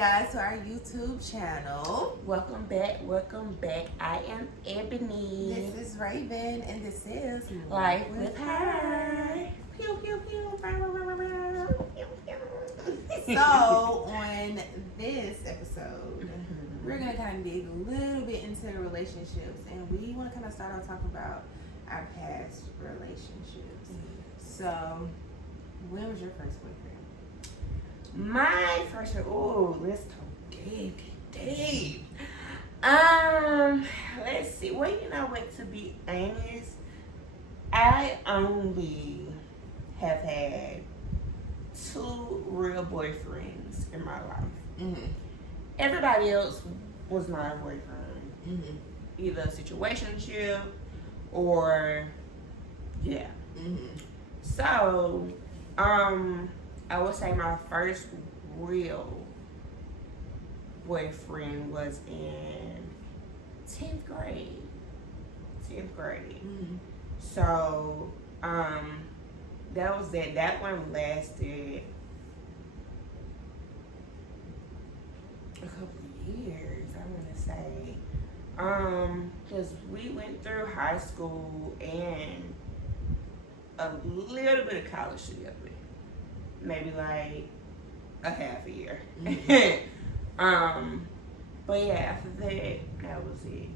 guys to our YouTube channel. Welcome back. I am Ebony. This is Raven, and this is Life with her. Pew, pew, pew. So, on this episode, we're going to kind of dig a little bit into relationships, and we want to kind of start off talking about our past relationships. So, when was your first boyfriend? My first one, let's go deep. Let's see. Well, you know what, to be honest, I only have had 2 real boyfriends in my life. Mm-hmm. Everybody else was not a boyfriend. Either a situationship or, yeah. So, I would say my first real boyfriend was in 10th grade. So, that was that. That one lasted a couple of years, I want to say. Because we went through high school and a little bit of college together. Maybe like a half a year. But yeah, after that was it.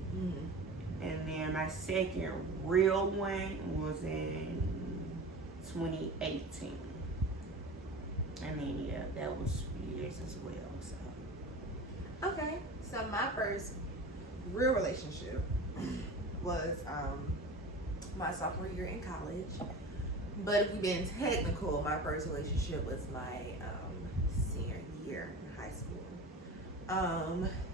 And then my second real one was in 2018. And then yeah, that was years as well. So okay, so my first real relationship was my sophomore year in college. But if we've been technical, my first relationship was my senior year in high school.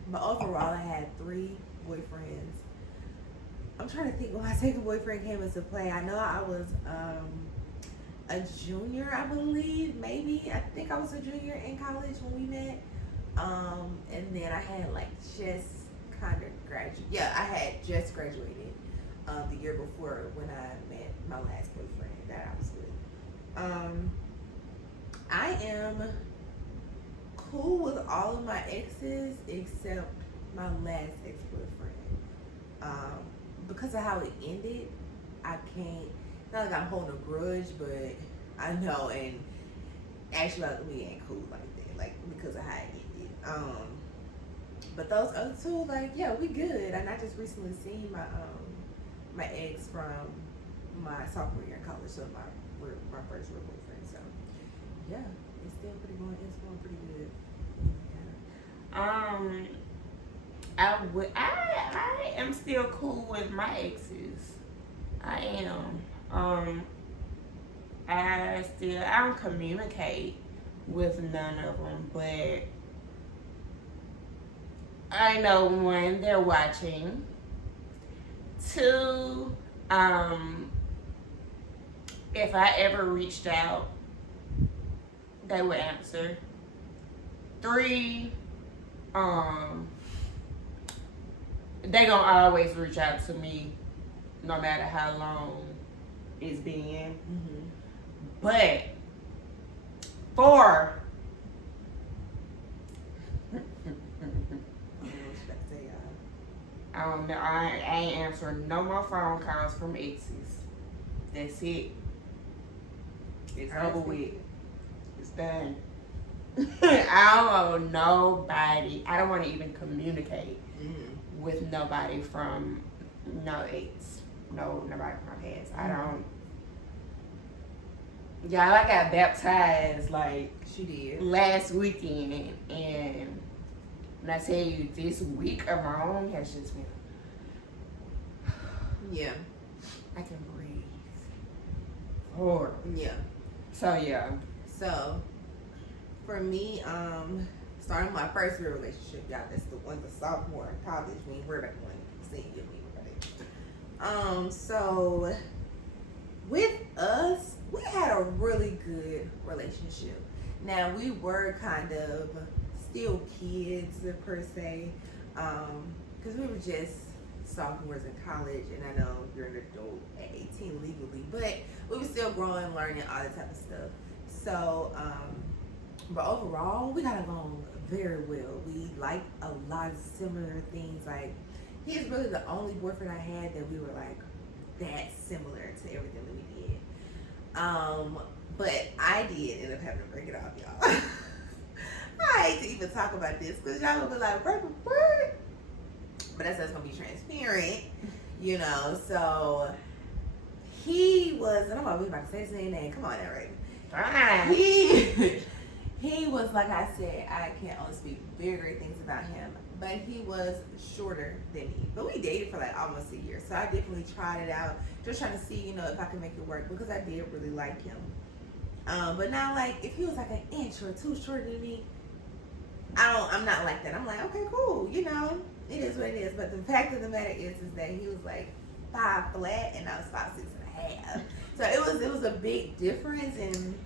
But overall, I had 3 boyfriends. I'm trying to think when my second boyfriend came into play. I know I was a junior, I believe, maybe. I think I was a junior in college when we met. And then I had just kind of graduated. Yeah, I had just graduated the year before when I met my last boyfriend that I was with. I am cool with all of my exes except my last ex-boyfriend. Because of how it ended, I can't, not like I'm holding a grudge, but I know, and actually we ain't cool like that, because of how it ended. But those other 2, yeah, we good. And I just recently seen my ex from my sophomore year in college, so my first real boyfriend. So yeah, it's still pretty going. It's going pretty good. I am still cool with my exes. I am. I don't communicate with none of them, but I know 1, they're watching. 2, if I ever reached out, they would answer. 3, they gonna always reach out to me no matter how long it's been. But 4, I don't know. I ain't answering no more phone calls from exes. That's it. It's over with. It's done. I don't know nobody. I don't want to even communicate with nobody from no ex. Nobody from my past. I don't. Y'all, I got baptized she did last weekend, and when I tell you this week alone has just been, yeah, I can breathe. Horrible. Yeah. So yeah. So for me, starting my first real relationship, y'all, that's the one, the sophomore in college. We ain't worried about the one senior. So with us, we had a really good relationship. Now we were kind of still kids per se, because we were just sophomores in college, and I know you're an adult at 18 legally, but we were still growing, learning, all that type of stuff. So, but overall, we got along very well. We liked a lot of similar things. Like, he's really the only boyfriend I had that we were like that similar to everything that we did. But I did end up having to break it off, y'all. I hate to even talk about this because y'all gonna be like, what? But that's gonna be transparent, you know. So he was, and I'm always about to say his name. Come on, now, right? He was, like I said, I can't only speak very great things about him, but he was shorter than me. But we dated for like almost a year, so I definitely tried it out, just trying to see, you know, if I could make it work because I did really like him. But now, like, if he was like an inch or two shorter than me, I'm not like that. I'm like, okay, cool, you know, it is what it is. But the fact of the matter is that he was like 5 flat and I was 5'6.5". So it was a big difference, and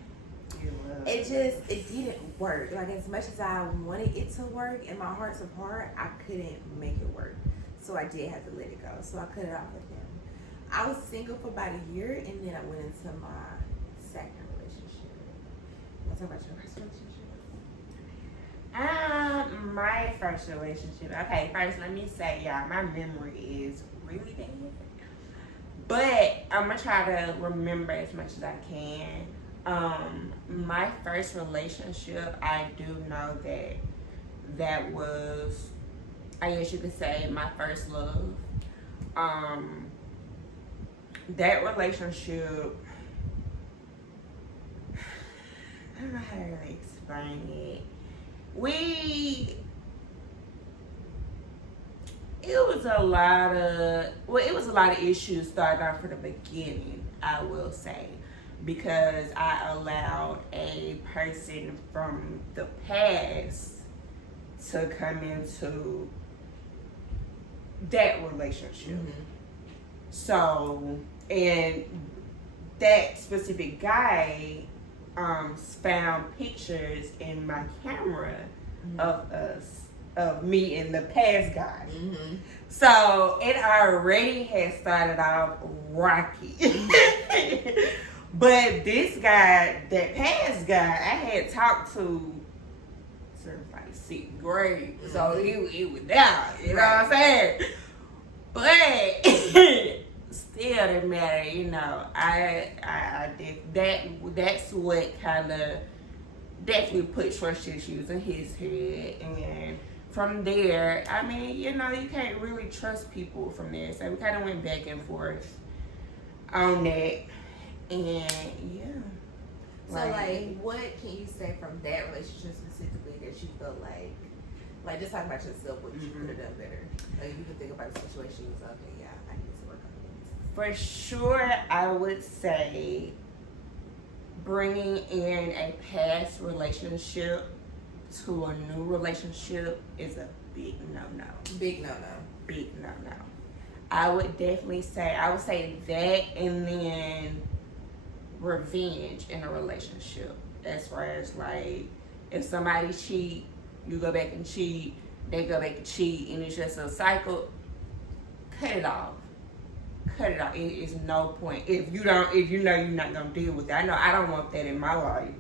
it didn't work. Like, as much as I wanted it to work in my heart's of heart, I couldn't make it work. So I did have to let it go. So I cut it off with him. I was single for about a year, and then I went into my second relationship. You want to talk about your first relationship? My first relationship. Okay, first let me say, y'all, my memory is really bad. But I'm gonna try to remember as much as I can. My first relationship, I do know that was, I guess you could say, my first love. That relationship, I don't know how to really explain it. It was a lot of issues starting off from the beginning, I will say, because I allowed a person from the past to come into that relationship. Mm-hmm. So, and that specific guy found pictures in my camera of me and the past guy. Mm-hmm. So it already had started off rocky. But this guy, that past guy, I had talked to since like 6th grade. So it was down, you know what I'm saying? But still didn't matter, you know. I did that's what kind of definitely put trust issues in his head, and from there, I mean, you know, you can't really trust people from there. So we kind of went back and forth on that, and yeah. So, like, what can you say from that relationship specifically that you felt like just talk about yourself, what you could have done better? Like, if you could think about the situation, you was like, okay, yeah, I need to work on this. For sure, I would say bringing in a past relationship to a new relationship is a big no-no. Big no-no. Big no-no. I would say that, and then revenge in a relationship. As far as, like, if somebody cheat, you go back and cheat, they go back and cheat, and it's just a cycle. Cut it off. It is no point. If you know you're not gonna deal with that. I know I don't want that in my life.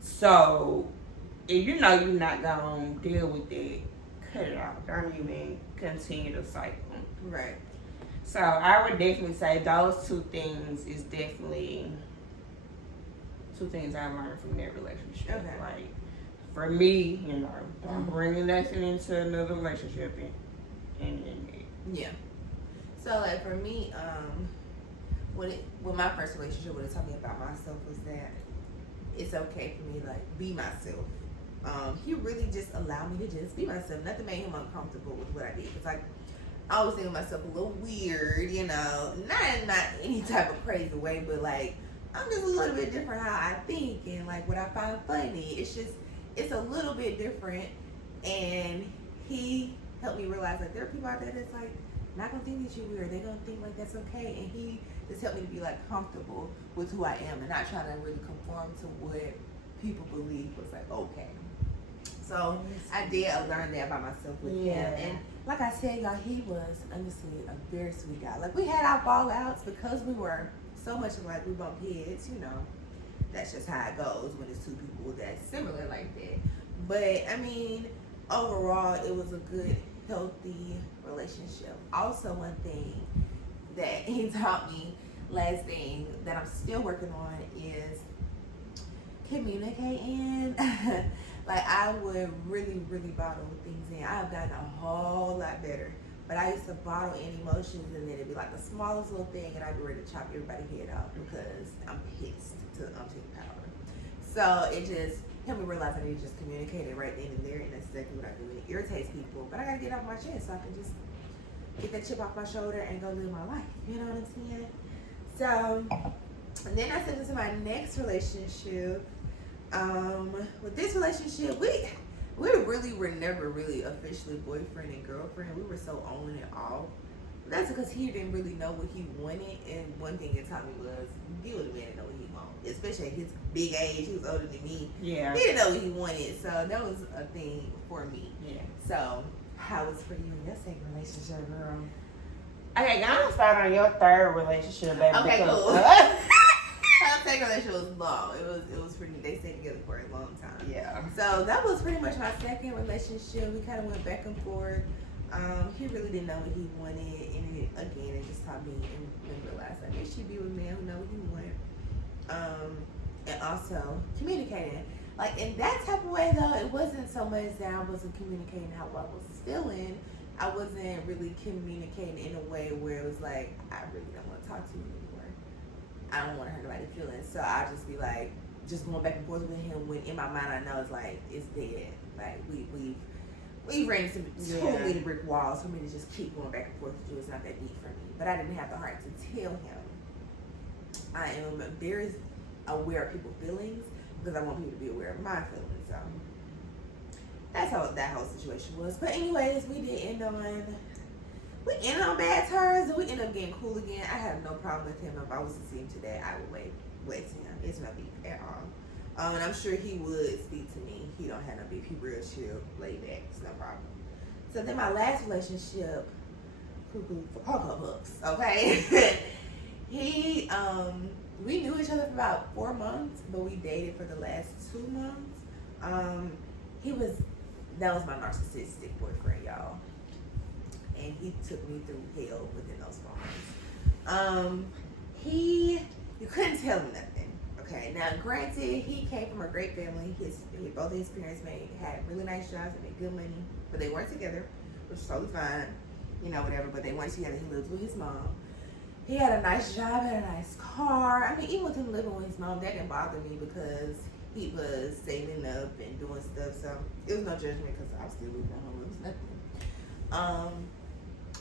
So if you know you're not gonna deal with it, cut it off. Don't even continue the cycle. Right. So I would definitely say those two things is definitely two things I learned from that relationship. Okay. Like, for me, you know, don't bring nothing into another relationship and yeah. So, like, for me, what my first relationship would have taught me about myself was that it's okay for me to, like, be myself. He really just allowed me to just be myself. Nothing made him uncomfortable with what I did. It's like, I always think of myself a little weird, you know, not any type of crazy way, but, like, I'm just a little bit different how I think and, like, what I find funny. It's a little bit different, and he helped me realize, like, there are people out there that's, like, not gonna think that you're weird. They're gonna think, like, that's okay. And he just helped me to be, like, comfortable with who I am and not trying to really conform to what people believe was, like, okay. So I did learn that about myself with him. And like I said, y'all, he was honestly a very sweet guy. Like, we had our fallouts because we were so much alike. We bumped heads, you know. That's just how it goes when it's two people that's similar like that. But I mean, overall, it was a good, healthy relationship. Also, one thing that he taught me, last thing that I'm still working on, is communicating. Like, I would really, really bottle things in. I've gotten a whole lot better. But I used to bottle in emotions, and then it'd be like the smallest little thing, and I'd be ready to chop everybody's head off because I'm pissed to the umpteenth power. So it just helped me realize I need to just communicate it right then and there, and that's exactly what I do. It irritates people, but I gotta get off my chest so I can just get that chip off my shoulder and go live my life. You know what I'm saying? So, and then I stepped into my next relationship. With this relationship, we really were never really officially boyfriend and girlfriend. We were so on and off. That's because he didn't really know what he wanted, and one thing it taught me was deal with a man and know what he wanted. Especially at his big age, he was older than me. Yeah. He didn't know what he wanted, so that was a thing for me. Yeah. So, how was for you in your second relationship, girl? Okay, gonna start on your third relationship, baby. Okay, because- cool. Our second relationship was long. It was pretty. They stayed together for a long time. Yeah. So that was pretty much my second relationship. We kind of went back and forth. He really didn't know what he wanted, and it just taught me and realized like, it should be with a man who know what he wanted. And also communicating. Like, in that type of way though, it wasn't so much that I wasn't communicating how I was feeling. I wasn't really communicating in a way where it was like, I really don't want to talk to you anymore. I don't want to hurt anybody's feelings. So I'll just be like, just going back and forth with him when in my mind I know it's like, it's dead. Like, we've ran into too many brick walls for me to just keep going back and forth with you. It's not that deep for me. But I didn't have the heart to tell him. I am very aware of people's feelings because I want people to be aware of my feelings. So that's how that whole situation was. But anyways, we ended on bad terms, and we ended up getting cool again. I have no problem with him. If I was to see him today, I would wait to him. It's no beef at all. And I'm sure he would speak to me. He don't have no beef. He real chill, laid back. It's no problem. So then my last relationship, cuckoo for Cocoa Puffs, okay? We knew each other for about 4 months, but we dated for the last 2 months. That was my narcissistic boyfriend, y'all. And he took me through hell within those 4 months. You couldn't tell him nothing. Okay, now granted, he came from a great family. Both his parents had really nice jobs and made good money, but they weren't together, which was totally fine, whatever. But they weren't together. He lived with his mom. He had a nice job, had a nice car. I mean, even with him living with his mom, that didn't bother me because he was saving up and doing stuff. So it was no judgment because I was still living at home. It was nothing.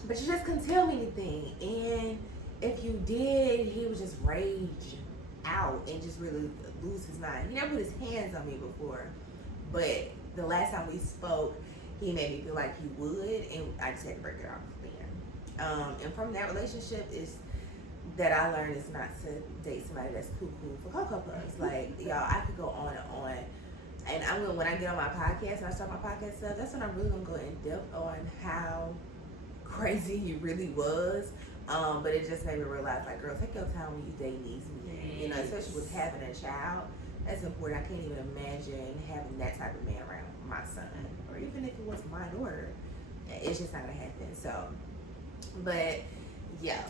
But you just couldn't tell me anything. And if you did, he would just rage out and just really lose his mind. He never put his hands on me before. But the last time we spoke, he made me feel like he would, and I just had to break it off then. And from that relationship is that I learned is not to date somebody that's cuckoo for Cocoa Puffs. Like, y'all, I could go on and on. And when I get on my podcast and I start my podcast stuff, that's when I'm really gonna go in depth on how crazy he really was. But it just made me realize, like, girl, take your time when you date these men. Especially with having a child. That's important. I can't even imagine having that type of man around my son, or even if it was my daughter. It's just not gonna happen. So, but yeah,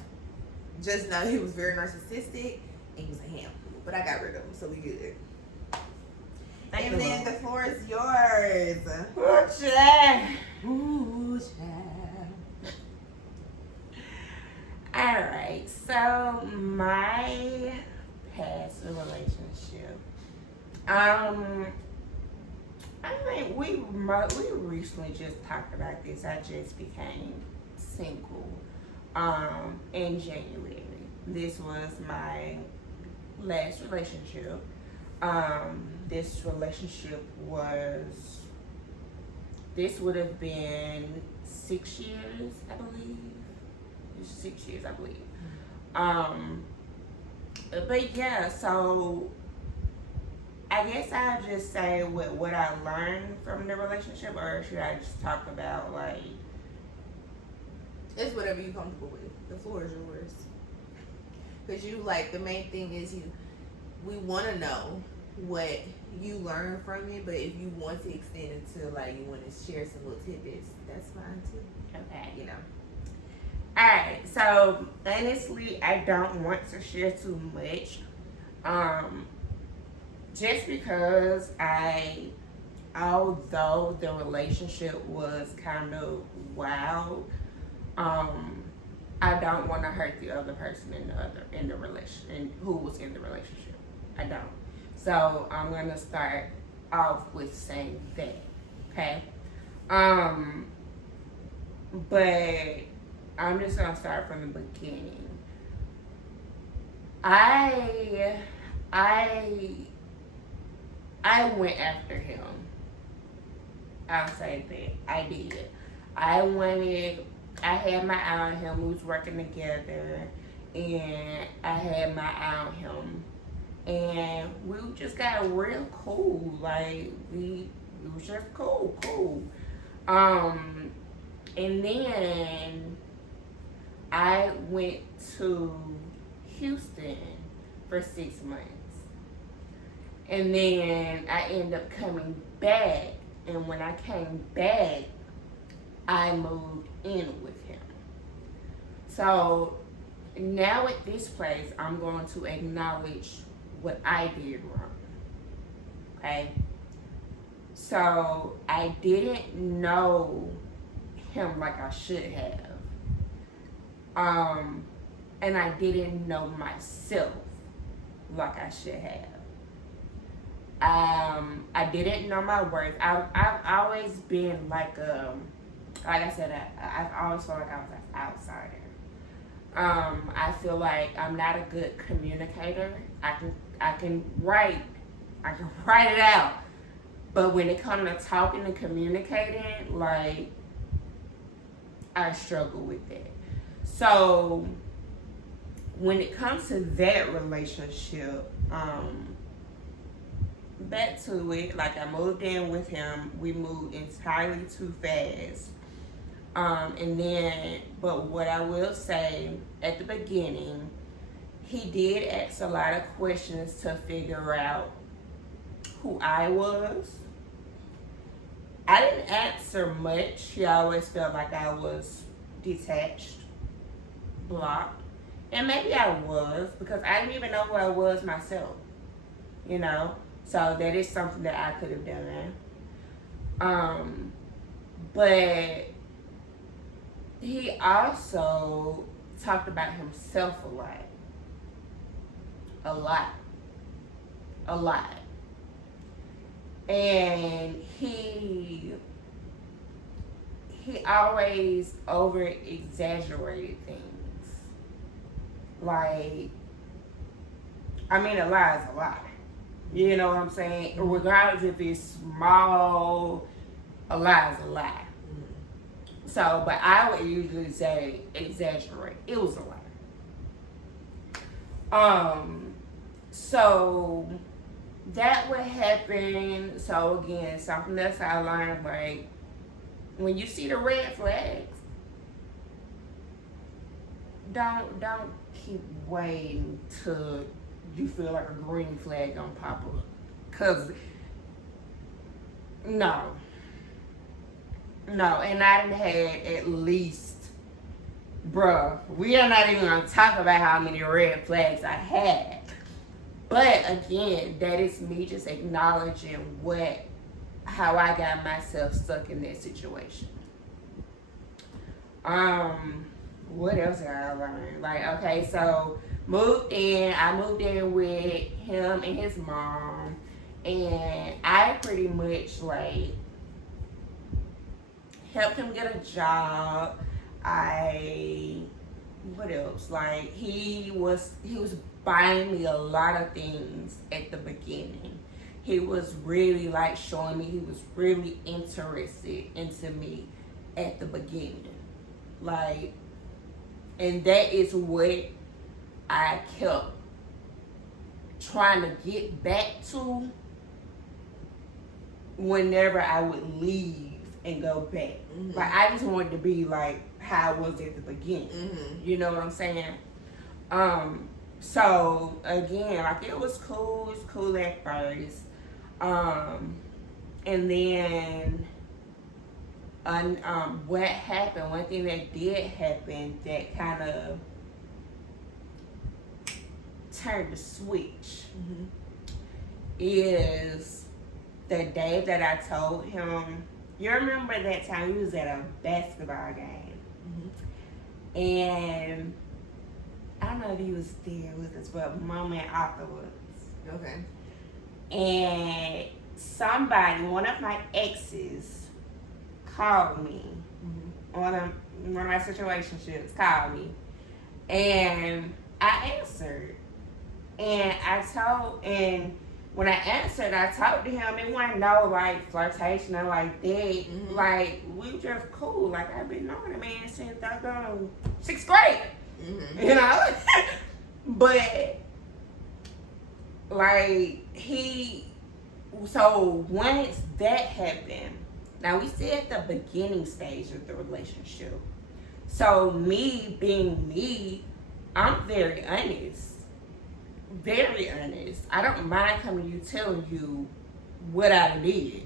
just know he was very narcissistic and he was a handful. But I got rid of him, so we good. And then the floor is yours. Ooh, child. Alright, so my past relationship. I think we recently just talked about this. I just became single in January. This was my last relationship. This would have been 6 years, I believe. 6 years, I believe. But yeah, so I guess I'll just say what I learned from the relationship, or should I just talk about, like... It's whatever you're comfortable with. The floor is yours. Because the main thing is we want to know what you learn from it, but if you want to extend it to like you want to share some little tidbits, that's fine too. Okay. You know. Alright, so honestly, I don't want to share too much. Just because although the relationship was kind of wild, I don't want to hurt the other person in the relation who was in the relationship. I don't. So I'm gonna start off with saying that. Okay. But I'm just gonna start from the beginning. I went after him. I'll say that. I did. I had my eye on him. We was working together, and I had my eye on him. And we just got real cool. Like, we was just cool. And then I went to Houston for 6 months. And then I ended up coming back. And when I came back, I moved in with him. So now at this place, I'm going to acknowledge what I did wrong. Okay? So I didn't know him like I should have. And I didn't know myself like I should have. I didn't know my worth. I've always been like I said, I've always felt like I was an outsider. I feel like I'm not a good communicator. I can write it out, but when it comes to talking and communicating, like, I struggle with that. So when it comes to that relationship, back to it, like, I moved in with him. We moved entirely too fast. But what I will say, at the beginning, he did ask a lot of questions to figure out who I was. I didn't answer much. He always felt like I was detached, blocked. And maybe I was, because I didn't even know who I was myself. You know? So that is something that I could have done. But he also talked about himself a lot. And he always over exaggerated things. Like, I mean, a lie is a lie. You know what I'm saying? Regardless if it's small, a lie is a lie. So, but I would usually say exaggerate. It was a lie. So that would happen. So again, something else I learned, like, when you see the red flags, don't keep waiting till you feel like a green flag gonna pop up. Cause no, and I done had at least, bruh, we are not even gonna talk about how many red flags I had. But again, that is me just acknowledging how I got myself stuck in that situation. What else did I learn? Like, okay, so I moved in with him and his mom, and I pretty much, like, helped him get a job. What else? Like, he was buying me a lot of things at the beginning. He was really, like, showing me he was really interested into me at the beginning. Like, and that is what I kept trying to get back to whenever I would leave and go back. Mm-hmm. Like, I just wanted to be like how I was at the beginning. Mm-hmm. You know what I'm saying? So again, like it was cool. It was cool at first, and then what happened? One thing that did happen that kind of turned the switch is the day that I told him. You remember that time we was at a basketball game, and I don't know if he was there with us, but a moment afterwards. Okay. And somebody, one of my exes, called me. One of my situationships called me. And I answered. And when I answered, I talked to him. It wasn't no like flirtation or like that. Like we were just cool. Like I've been knowing the man since I go 6th grade. You know? But like so once that happened, now we still at the beginning stage of the relationship. So me being me, I'm very honest. Very honest. I don't mind coming to you telling you what I did.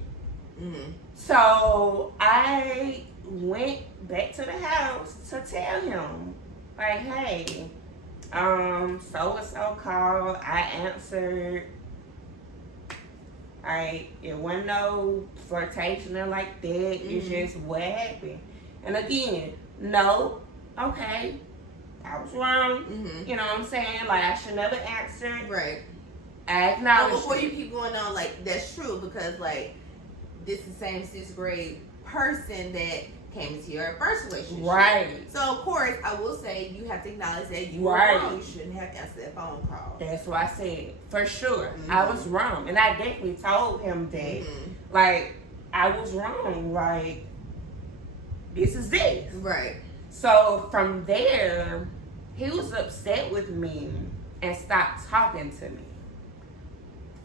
So I went back to the house to tell him, like, hey, so and so called. I answered. It wasn't no flirtation or like that. It's just what happened. And again, no, okay, I was wrong. You know what I'm saying? Like I should never answer. Right. I acknowledge. But before you keep going on, like that's true because like this is the same 6th grade person that came into your first relationship. Right. So of course I will say you have to acknowledge that you were wrong. You shouldn't have answered that phone call. That's what I said. For sure. I was wrong. And I definitely told him that. Like, I was wrong. Like, this is this. Right. So from there, he was upset with me and stopped talking to me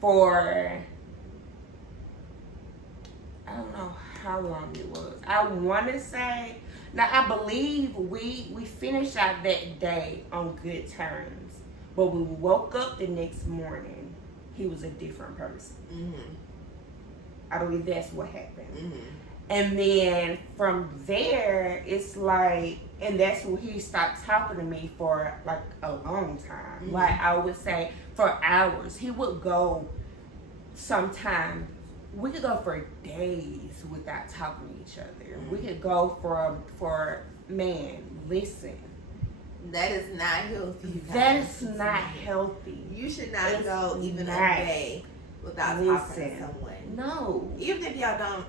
for I don't know how long it was. I want to say, now I believe we finished out that day on good terms, but when we woke up the next morning, he was a different person. I believe that's what happened. And then from there, it's like, and that's when he stopped talking to me for like a long time. Like I would say for hours. He would go sometimes. We could go for days without talking to each other. We could go for man, listen. That is not healthy. That is not healthy. You should not go even a day without talking to someone. No. Even if y'all don't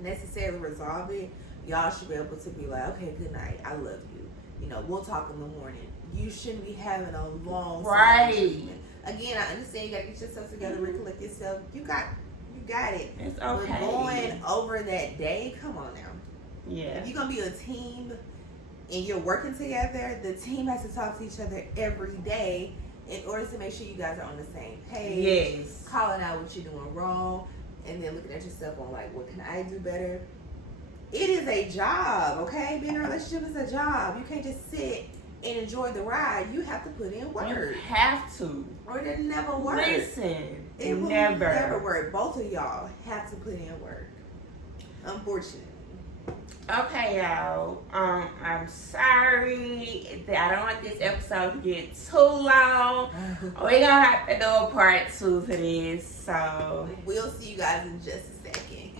necessarily resolve it, y'all should be able to be like, okay, good night, I love you. You know, we'll talk in the morning. You shouldn't be having a long treatment. Again, I understand you gotta get yourself together, recollect yourself. You got it. It's okay. But going over that day, come on now. Yeah. If you're gonna be a team and you're working together, the team has to talk to each other every day in order to make sure you guys are on the same page. Yes. Calling out what you're doing wrong, and then looking at yourself on like, what can I do better? It is a job, okay? Being in a relationship is a job. You can't just sit and enjoy the ride. You have to put in work. You have to. Or it'll never work. Listen. It will never. never work. Both of y'all have to put in work. Unfortunately. Okay, y'all. I'm sorry that I don't want this episode to get too long. We're gonna have to do a part 2 for this. So we'll see you guys in just a second.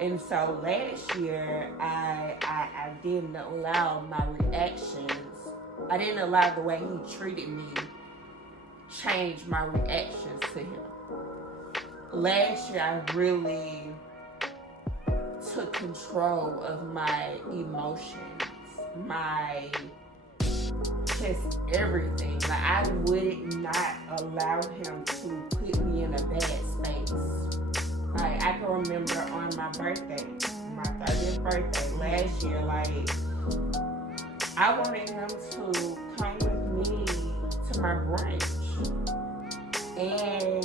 And so last year, I didn't allow my reactions. I didn't allow the way he treated me change my reactions to him. Last year, I really took control of my emotions, my just everything. Like I would not allow him to put me in a bad space. Like I can remember on my birthday, my 30th birthday last year, like I wanted him to come with me to my brunch. And